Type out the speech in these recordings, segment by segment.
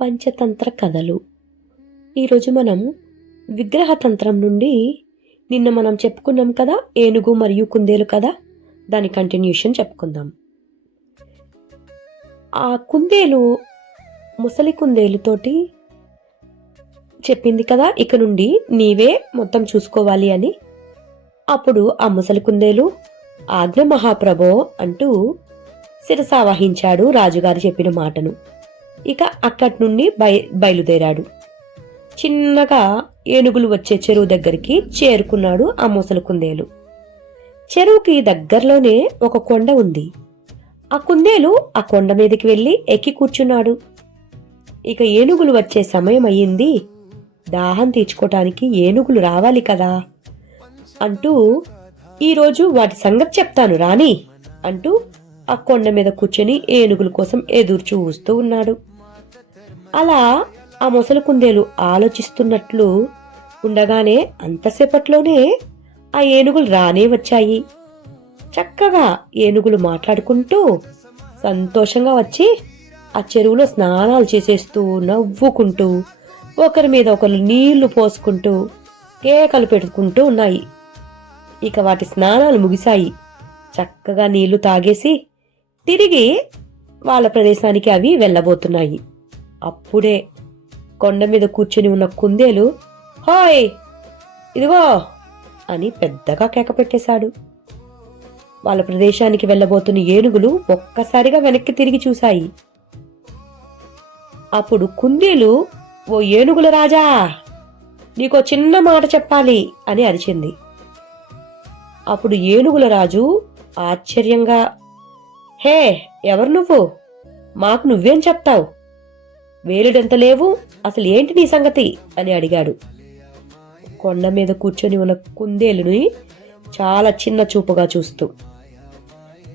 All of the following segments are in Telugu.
పంచతంత్ర కథలు. ఈరోజు మనం విగ్రహతంత్రం నుండి నిన్న మనం చెప్పుకున్నాం కదా ఏనుగు మరియు కుందేలు కదా? దాని కంటిన్యూషన్ చెప్పుకుందాం. ఆ కుందేలు ముసలి కుందేలుతోటి చెప్పింది కదా ఇక నుండి నీవే మొత్తం చూసుకోవాలి అని. అప్పుడు ఆ ముసలి కుందేలు ఆజ్ఞ మహాప్రభో అంటూ శిరసావహించాడు రాజుగారు చెప్పిన మాటను. ఇక అక్కడి నుండి బయ బయలుదేరాడు. చిన్నగా ఏనుగులు వచ్చే చెరువు దగ్గరికి చేరుకున్నాడు ఆ ముసలి కుందేలు. చెరువుకి దగ్గరలోనే ఒక కొండ ఉంది. ఆ కుందేలు ఆ కొండ మీదకి వెళ్ళి ఎక్కి కూర్చున్నాడు. ఇక ఏనుగులు వచ్చే సమయం అయ్యింది. దాహం తీర్చుకోవటానికి ఏనుగులు రావాలి కదా అంటూ ఈరోజు వాటి సంగతి చెప్తాను రాని అంటూ ఆ కొండ మీద కూర్చొని ఏనుగుల కోసం ఎదురు చూస్తూ ఉన్నాడు. అలా ఆ మొసలి కుందేలు ఆలోచిస్తున్నట్లు ఉండగానే అంతసేపట్లోనే ఆ ఏనుగులు రానే వచ్చాయి. చక్కగా ఏనుగులు మాట్లాడుకుంటూ సంతోషంగా వచ్చి ఆ చెరువులో స్నానాలు చేసేస్తూ నవ్వుకుంటూ ఒకరి మీద ఒకరు నీళ్ళు పోసుకుంటూ కేకలు పెట్టుకుంటూ ఉన్నాయి. ఇక వాటి స్నానాలు ముగిశాయి. చక్కగా నీళ్ళు తాగేసి తిరిగి వాళ్ళ ప్రదేశానికి అవి వెళ్ళబోతున్నాయి. అప్పుడే కొండ మీద కూర్చుని ఉన్న కుందేలు హాయ్ ఇదిగో అని పెద్దగా కేక పెట్టేశాడు. వాళ్ళ ప్రదేశానికి వెళ్ళబోతున్న ఏనుగులు ఒక్కసారిగా వెనక్కి తిరిగి చూశాయి. అప్పుడు కుందేలు ఓ ఏనుగుల రాజా నీకో చిన్న మాట చెప్పాలి అని అరిచింది. అప్పుడు ఏనుగుల రాజు ఆశ్చర్యంగా హే ఎవరు నువ్వు? మాకు నువ్వేం చెప్తావు? వేలుడెంత లేవు అసలు ఏంటి నీ సంగతి? అని అడిగాడు. కొండ మీద కూర్చొని ఉన్న కుందేలుని చాలా చిన్న చూపుగా చూస్తూ.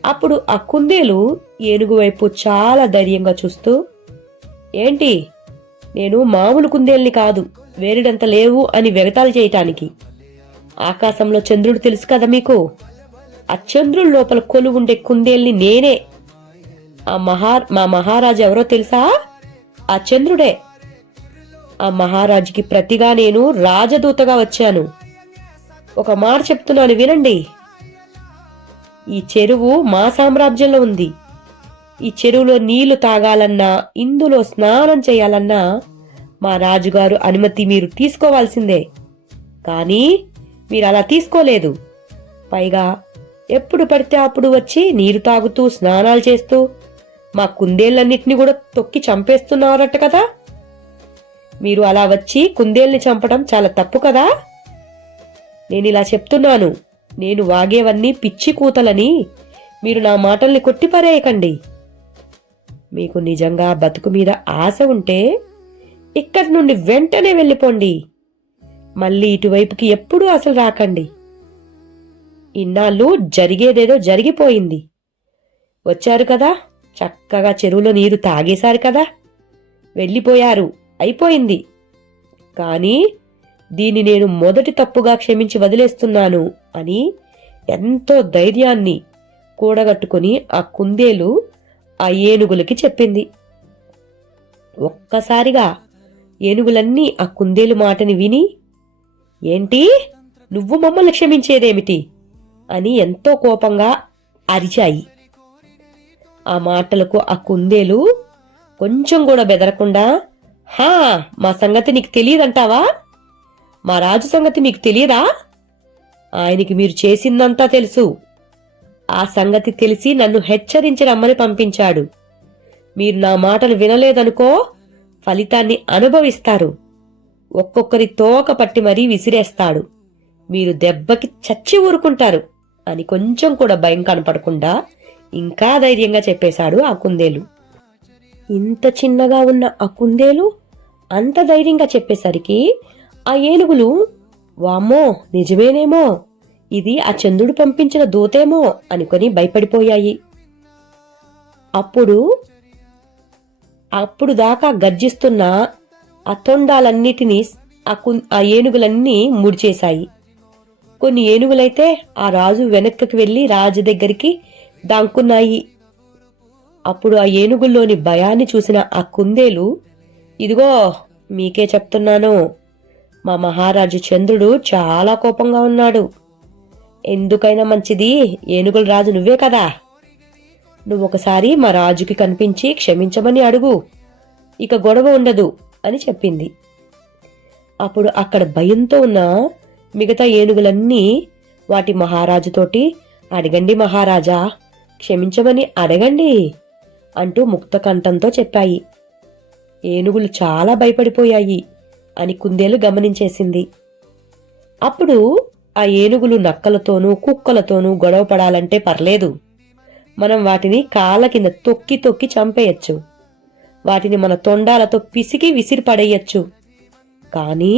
అప్పుడు ఆ కుందేలు ఏనుగు వైపు చాలా ధైర్యంగా చూస్తూ ఏంటి? నేను మామూలు కుందేల్ని కాదు వేరుడంత లేవు అని వెగతాలు చేయటానికి. ఆకాశంలో చంద్రుడు తెలుసు కదా మీకు? ఆ చంద్రుడి లోపల కొలువుండే కుందేల్ని నేనే. ఆ మహా మా మహారాజు ఎవరో తెలుసా? ఆ చంద్రుడే. ఆ మహారాజుకి ప్రతిగా నేను రాజదూతగా వచ్చాను. ఒక మాట చెప్తున్నాను వినండి. ఈ చెరువు మా సామ్రాజ్యంలో ఉంది. ఈ చెరువులో నీళ్ళు తాగాలన్నా ఇందులో స్నానం చేయాలన్నా మా రాజుగారు అనుమతి మీరు తీసుకోవాల్సిందే. కానీ మీరు అలా తీసుకోలేదు. పైగా ఎప్పుడు పడితే అప్పుడు వచ్చి నీరు తాగుతూ స్నానాలు చేస్తూ మా కుందేళ్ళన్నిటిని కూడా తొక్కి చంపేస్తున్నారట కదా? మీరు అలా వచ్చి కుందేల్ని చంపడం చాలా తప్పు కదా? నేను ఇలా చెప్తున్నాను. నేను వాగేవన్నీ పిచ్చి కూతలని. మీరు నా మాటల్ని కొట్టిపారేయకండి. మీకు నిజంగా బతుకు మీద ఆశ ఉంటే ఇక్కడి నుండి వెంటనే వెళ్ళిపోండి. మళ్ళీ ఇటువైపుకి ఎప్పుడూ అసలు రాకండి. ఇన్నాళ్ళు జరిగేదేదో జరిగిపోయింది. వచ్చారు కదా? చక్కగా చెరువులో నీరు తాగేశారు కదా? వెళ్ళిపోయారు. అయిపోయింది. కానీ దీన్ని నేను మొదటి తప్పుగా క్షమించి వదిలేస్తున్నాను అని ఎంతో ధైర్యాన్ని కూడగట్టుకుని ఆ కుందేలు ఆ ఏనుగులకి చెప్పింది. ఒక్కసారిగా ఏనుగులన్నీ ఆ కుందేలు మాటని విని ఏంటి? నువ్వు మమ్మల్ని క్షమించేదేమిటి? అని ఎంతో కోపంగా అరిచాయి. ఆ మాటలకు ఆ కుందేలు కొంచెం కూడా బెదరకుండా హా మా సంగతి నీకు తెలియదంటావా? మా రాజు సంగతి మీకు తెలియదా? ఆయనకి మీరు చేసిందంతా తెలుసు. ఆ సంగతి తెలిసి నన్ను హెచ్చరించి రమ్మని పంపించాడు. మీరు నా మాటలు వినలేదనుకో ఫలితాన్ని అనుభవిస్తారు. ఒక్కొక్కరి తోక పట్టి మరీ విసిరేస్తాడు. మీరు దెబ్బకి చచ్చి ఊరుకుంటారు అని కొంచెం కూడా భయం కనపడకుండా ఇంకా ధైర్యంగా చెప్పేశాడు ఆ కుందేలు. ఇంత చిన్నగా ఉన్న ఆ కుందేలు అంత ధైర్యంగా చెప్పేసరికి ఆ ఏనుగులు వామ్మో నిజమేనేమో ఇది ఆ చంద్రుడు పంపించిన దూతేమో అనుకొని భయపడిపోయాయి. అప్పుడు అప్పుడు దాకా గర్జిస్తున్న ఆ తొండాలన్నిటినీ ఆ కు ఆ ఏనుగులన్నీ ముడిచేశాయి. కొన్ని ఏనుగులైతే ఆ రాజు వెనక్కి వెళ్ళి రాజు దగ్గరికి దాంకున్నాయి. అప్పుడు ఆ ఏనుగుల్లోని భయాన్ని చూసిన ఆ కుందేలు ఇదిగో మీకే చెప్తున్నాను. మా మహారాజు చంద్రుడు చాలా కోపంగా ఉన్నాడు. ఎందుకైనా మంచిది ఏనుగుల రాజు నువ్వే కదా. నువ్వు ఒకసారి మా రాజుకి కనిపించి క్షమించమని అడుగు. ఇక గొడవ ఉండదు అని చెప్పింది. అప్పుడు అక్కడ భయంతో ఉన్న మిగతా ఏనుగులన్నీ వాటి మహారాజుతోటి అడగండి మహారాజా క్షమించమని అడగండి అంటూ ముక్త కంఠంతో చెప్పాయి. ఏనుగులు చాలా భయపడిపోయాయి అని కుందేలు గమనించేసింది. అప్పుడు ఆ ఏనుగులు నక్కలతోనూ కుక్కలతోనూ గొడవ పడాలంటే పర్లేదు. మనం వాటిని కాళ్ళ కింద తొక్కి తొక్కి చంపేయచ్చు. వాటిని మన తొండాలతో పిసికి విసిరి పడేయచ్చు కానీ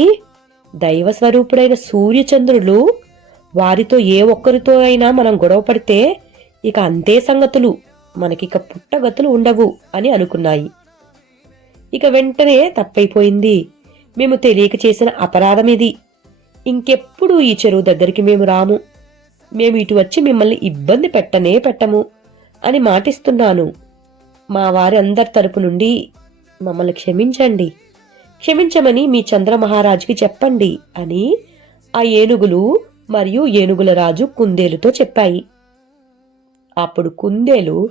దైవ స్వరూపుడైన సూర్యచంద్రులు వారితో ఏ ఒక్కరితో అయినా మనం గొడవ పడితే ఇక అంతే సంగతులు. మనకిక పుట్టగతులు ఉండవు అని అనుకున్నాయి. ఇక వెంటనే తప్పైపోయింది. మేము తెలియక చేసిన అపరాధం ఇది ఇంకెప్పుడు ఈ చెరువు దగ్గరికి మేము రాము? మేము ఇటు వచ్చి మిమ్మల్ని ఇబ్బంది పెట్టనే పెట్టము అని మాటిస్తున్నాను. మా వారి అందరి తరపు నుండి మమ్మల్ని క్షమించండి. క్షమించమని మీ చంద్రమహారాజుకి చెప్పండి అని ఆ ఏనుగులు మరియు ఏనుగుల రాజు కుందేలుతో చెప్పాయి. అప్పుడు కుందేలు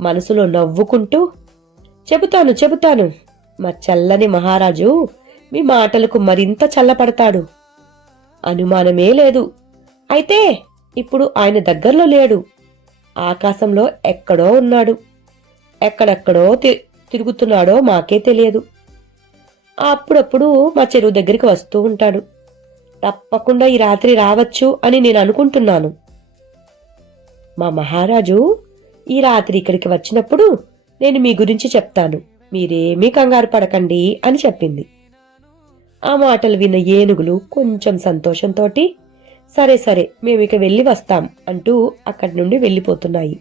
మనసులో నవ్వుకుంటూ చెబుతాను చెబుతాను మా చల్లని మహారాజు మీ మాటలకు మరింత చల్లపడతాడు. అనుమానమే లేదు. అయితే ఇప్పుడు ఆయన దగ్గరలో లేడు. ఆకాశంలో ఎక్కడో ఉన్నాడు. ఎక్కడెక్కడో తి- తిరుగుతున్నాడో మాకే తెలియదు. అప్పుడప్పుడు మా చెరువు దగ్గరికి వస్తూ ఉంటాడు. తప్పకుండా ఈ రాత్రి రావచ్చు అని నేను అనుకుంటున్నాను. మా మహారాజు ఈ రాత్రి ఇక్కడికి వచ్చినప్పుడు నేను మీ గురించి చెప్తాను. మీరేమీ కంగారు పడకండి అని చెప్పింది. ఆ మాటలు విన్న ఏనుగులు కొంచెం సంతోషంతో సరే సరే మేము ఇక వెళ్ళి వస్తాం అంటూ అక్కడి నుండి వెళ్ళిపోతున్నాయి.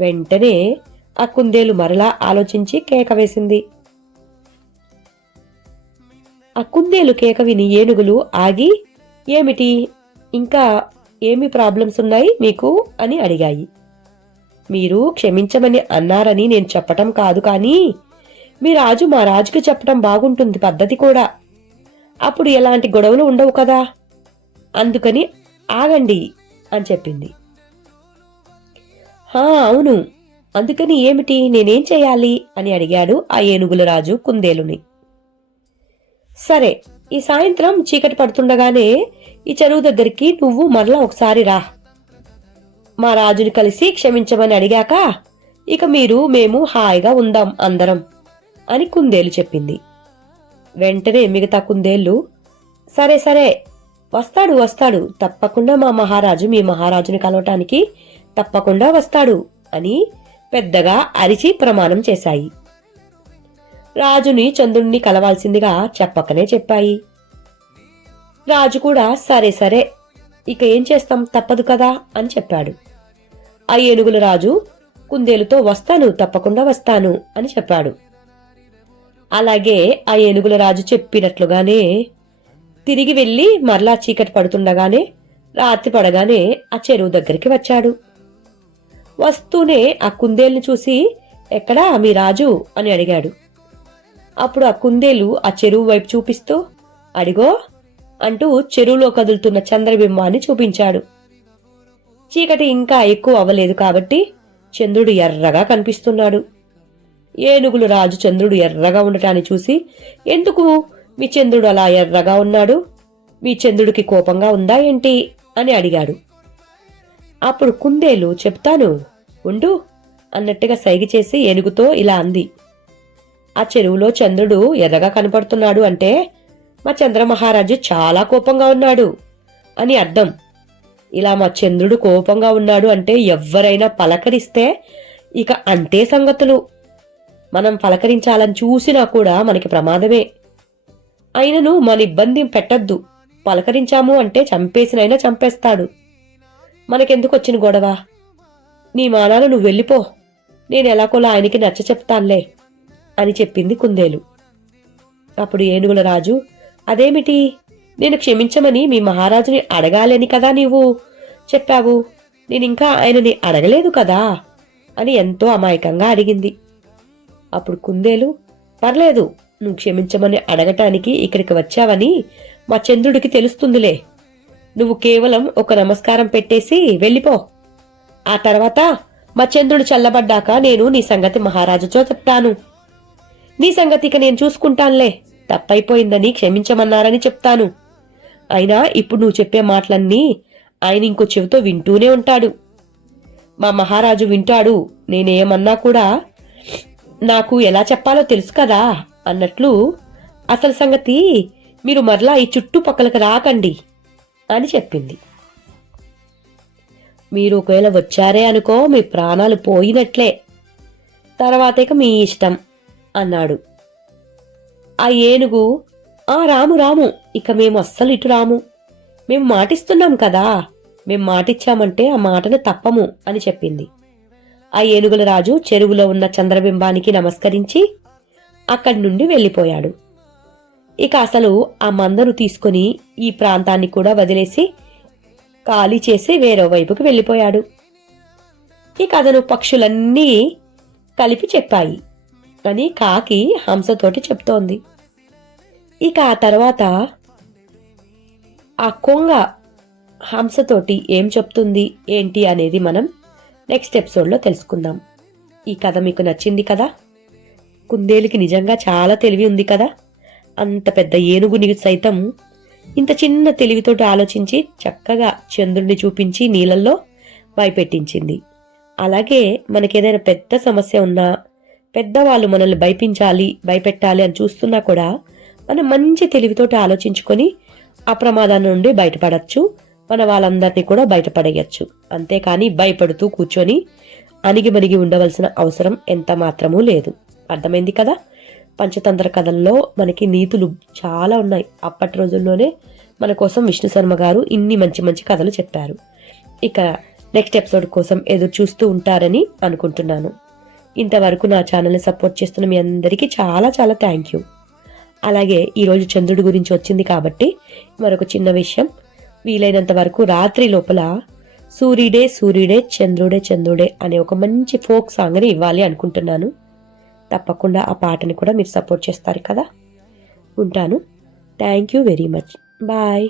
వెంటనే ఆ కుందేలు మరలా ఆలోచించి కేక వేసింది. ఆ కుందేలు కేక విని ఏనుగులు ఆగి ఏమిటి? ఇంకా ఏమి ప్రాబ్లమ్స్ ఉన్నాయి మీకు అని అడిగాయి. మీరు క్షమించమని అన్నారని నేను చెప్పటం కాదు కానీ మీ రాజు మా రాజుకి చెప్పటం బాగుంటుంది పద్ధతి కూడా. అప్పుడు ఎలాంటి గొడవలు ఉండవు కదా? అందుకని ఆగండి అని చెప్పింది. హా అవును. అందుకని ఏమిటి? నేనేం చేయాలి? అని అడిగాడు ఆ ఏనుగుల రాజు కుందేలుని. సరే ఈ సాయంత్రం చీకటి పడుతుండగానే ఈ చెరువు దగ్గరికి నువ్వు మరలా ఒకసారి రా. మా రాజుని కలిసి క్షమించమని అడిగాక ఇక మీరు మేము హాయిగా ఉందాం అందరం అని కుందేలు చెప్పింది. వెంటనే మిగతా కుందేళ్ళు సరే సరే వస్తాడు వస్తాడు తప్పకుండా మా మహారాజు మీ మహారాజుని కలవటానికి తప్పకుండా వస్తాడు అని పెద్దగా అరిచి ప్రమాణం చేశాయి. రాజుని చంద్రుణ్ణి కలవాల్సిందిగా చెప్పకనే చెప్పాయి. రాజు కూడా సరే సరే ఇక ఏం చేస్తాం? తప్పదు కదా అని చెప్పాడు. ఆ ఏనుగుల రాజు కుందేలుతో వస్తాను తప్పకుండా వస్తాను అని చెప్పాడు. అలాగే ఆ ఏనుగుల రాజు చెప్పినట్లుగానే తిరిగి వెళ్ళి మరలా చీకటి పడుతుండగానే రాత్రి పడగానే ఆ చెరువు దగ్గరికి వచ్చాడు. వస్తూనే ఆ కుందేల్ని చూసి ఎక్కడా మీ రాజు? అని అడిగాడు. అప్పుడు ఆ కుందేలు ఆ చెరువు వైపు చూపిస్తూ అడిగో అంటూ చెరువులో కదులుతున్న చంద్రబింబాన్ని చూపించాడు. చీకటి ఇంకా ఎక్కువ అవ్వలేదు కాబట్టి చంద్రుడు ఎర్రగా కనిపిస్తున్నాడు. ఏనుగులు రాజు చంద్రుడు ఎర్రగా ఉండటాన్ని చూసి ఎందుకు? మీ చంద్రుడు అలా ఎర్రగా ఉన్నాడు? మీ చంద్రుడికి కోపంగా ఉందా ఏంటి? అని అడిగాడు. అప్పుడు కుందేలు చెప్తాను ఉండు అన్నట్టుగా సైగ చేసి ఏనుగుతో ఇలా అంది. ఆ చెరువులో చంద్రుడు ఎర్రగా కనపడుతున్నాడు అంటే మా చంద్రమహారాజు చాలా కోపంగా ఉన్నాడు అని అర్థం. ఇలా మా చంద్రుడు కోపంగా ఉన్నాడు అంటే ఎవ్వరైనా పలకరిస్తే ఇక అంతే సంగతులు. మనం పలకరించాలని చూసినా కూడా మనకి ప్రమాదమే. అయినను మన ఇబ్బంది పెట్టద్దు. పలకరించాము అంటే చంపేసినైనా చంపేస్తాడు. మనకెందుకు వచ్చిన గొడవ? నీ మానాలు నువ్వు వెళ్ళిపో. నేను ఎలాకోలా ఆయనకి నచ్చ చెప్తానులే అని చెప్పింది కుందేలు. అప్పుడు ఏనుగుల రాజు అదేమిటి? నేను క్షమించమని మీ మహారాజుని అడగాలని కదా నీవు? చెప్పావు నేనింకా ఆయనని అడగలేదు కదా అని ఎంతో అమాయకంగా అడిగింది. అప్పుడు కుందేలు పర్లేదు నువ్వు క్షమించమని అడగటానికి ఇక్కడికి వచ్చావని మా చంద్రుడికి తెలుస్తుందిలే. నువ్వు కేవలం ఒక నమస్కారం పెట్టేసి వెళ్ళిపో. ఆ తర్వాత మా చంద్రుడు చల్లబడ్డాక నేను నీ సంగతి మహారాజుతో చెప్తాను. నీ సంగతిక నేను చూసుకుంటానులే. తప్పైపోయిందని క్షమించమన్నారని చెప్తాను. అయినా ఇప్పుడు నువ్వు చెప్పే మాటలన్నీ ఆయన ఇంకో చెవితో వింటూనే ఉంటాడు. మా మహారాజు వింటాడు. నేనేమన్నా కూడా నాకు ఎలా చెప్పాలో తెలుసు కదా అన్నట్లు అసలు సంగతి మీరు మరలా ఈ చుట్టుపక్కలకు రాకండి అని చెప్పింది. మీరు ఒకవేళ వచ్చారే అనుకో మీ ప్రాణాలు పోయినట్లే. తర్వాత ఇక మీ ఇష్టం. అన్నాడు. ఆ ఏనుగు ఆ రాము రాము ఇక మేము అస్సలు ఇటు రాము. మేము మాటిస్తున్నాం కదా. మేం మాటిచ్చామంటే ఆ మాటను తప్పము అని చెప్పింది. ఆ ఏనుగుల రాజు చెరువులో ఉన్న చంద్రబింబానికి నమస్కరించి అక్కడి నుండి వెళ్ళిపోయాడు. ఇక అసలు ఆ మందను తీసుకుని ఈ ప్రాంతాన్ని కూడా వదిలేసి ఖాళీ చేసి వేరే వైపుకు వెళ్ళిపోయాడు. ఈ కథను పక్షులన్నీ కలిపి చెప్పాయి. అని కాకి హంసతోటి చెప్తోంది. ఇక ఆ తర్వాత ఆ కొంగ హంసతోటి ఏం చెప్తుంది ఏంటి అనేది మనం నెక్స్ట్ ఎపిసోడ్లో తెలుసుకుందాం. ఈ కథ మీకు నచ్చింది కదా? కుందేలుకి నిజంగా చాలా తెలివి ఉంది కదా? అంత పెద్ద ఏనుగుని సైతం ఇంత చిన్న తెలివితోటి ఆలోచించి చక్కగా చంద్రుడిని చూపించి నీళ్ళల్లో భయపెట్టించింది. అలాగే మనకేదైనా పెద్ద సమస్య ఉన్నా పెద్దవాళ్ళు మనల్ని భయపించాలి భయపెట్టాలి అని చూస్తున్నా కూడా మనం మంచి తెలివితోటి ఆలోచించుకొని ఆ ప్రమాదాన్ని నుండి బయటపడచ్చు. మన వాళ్ళందరినీ కూడా బయటపడేయచ్చు. అంతేకాని భయపడుతూ కూర్చొని అణిగిమణిగి ఉండవలసిన అవసరం ఎంత మాత్రమూ లేదు. అర్థమైంది కదా? పంచతంత్ర కథల్లో మనకి నీతులు చాలా ఉన్నాయి. అప్పటి రోజుల్లోనే మన కోసం విష్ణు శర్మ గారు ఇన్ని మంచి మంచి కథలు చెప్పారు. ఇక నెక్స్ట్ ఎపిసోడ్ కోసం ఎదురు చూస్తూ ఉంటారని అనుకుంటున్నాను. ఇంతవరకు నా ఛానల్ని సపోర్ట్ చేస్తున్న మీ అందరికీ చాలా చాలా థ్యాంక్ యూ అలాగే ఈరోజు చంద్రుడి గురించి వచ్చింది కాబట్టి మరొక చిన్న విషయం. వీలైనంత వరకు రాత్రి లోపల సూర్యుడే సూర్యుడే చంద్రుడే చంద్రుడే అనే ఒక మంచి ఫోక్ సాంగ్ని ఇవ్వాలి అనుకుంటున్నాను. తప్పకుండా ఆ పాటని కూడా మీరు సపోర్ట్ చేస్తారు కదా. ఉంటాను. Thank you very much bye